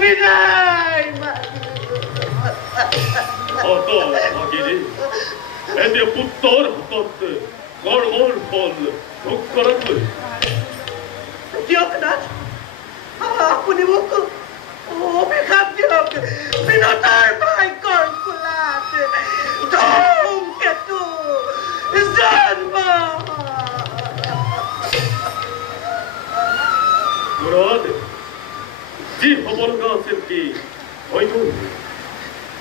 বিদায় অত ভাগিনী এতে পুত্তৰ হাতত কৰ্মৰ ফল ভোগ কৰাকৈ দিয়ক নাথ আপুনি মোক অভিশাপ দিয়ক বিনতাৰ ভাগ্যৰ কোলাত ধূমকেতু জন্ম মুৰাদ যি হব লগা আছিল কি হৈ গ'ল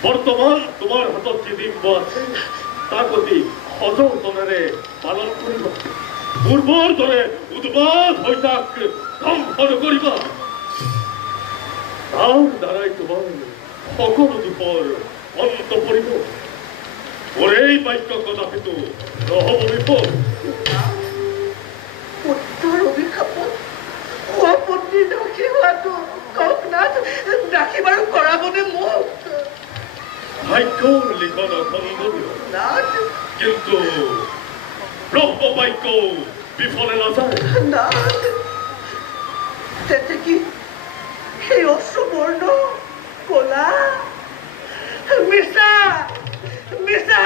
বৰ্তমান তোমাৰ হাতত যি দিব্য আছে তাক অতি সযতনেৰে পালন কৰিবা পূৰ্বৰ দৰে উদ্বাদ হৈ তাক ধ্বংস নকৰিবা তাৰ দ্বাৰাই তোমাৰ সকলো দুখৰ অন্ত পৰিব মোৰ এই বাক্য কদাপিতো নহ'ব বিপদ পুত্ৰৰ অভিশাপত পত্নী দাসী হোৱাটো কওক নাথ দাসী বাৰু কৰাবনে মোক ভাগ্য লিখন অখণ্ডনীয় নাথ কিন্তু ব্ৰহ্ম বাক্য বিফলে নাযায় নাথ তেতে কি সেই অশ্ৰুবৰ্ণ কলা মিছা মিছা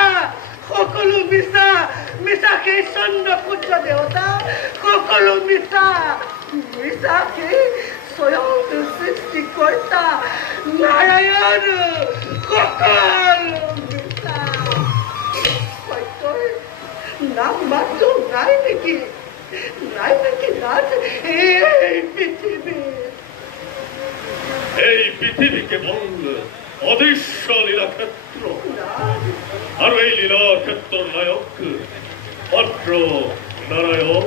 সকলো মিছা মিছা সেই চন্দ্ৰ সূৰ্য দেৱতা সকলো মিছা মিছা সেই স্বয়ং সৃষ্টিকৰ্তা নাৰায়ণ সকলো মিছা সত্যৰ নাম মাত্ৰ নাই নেকি নাথ এই পৃথিৱী কেৱল অদৃশ্য লীলাক্ষেত্ৰ আৰু এই লীলাৰ ক্ষেত্ৰৰ নায়ক মাত্ৰ নাৰায়ণ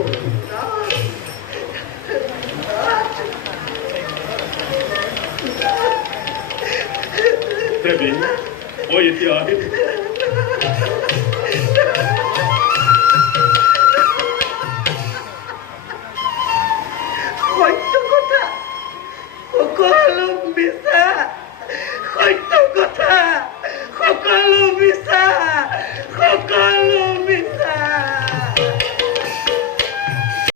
দেৱী মই এতিয়া আহিম সত্য কথা সকলো মিছা সত্য কথা সকলো মিছা সকলো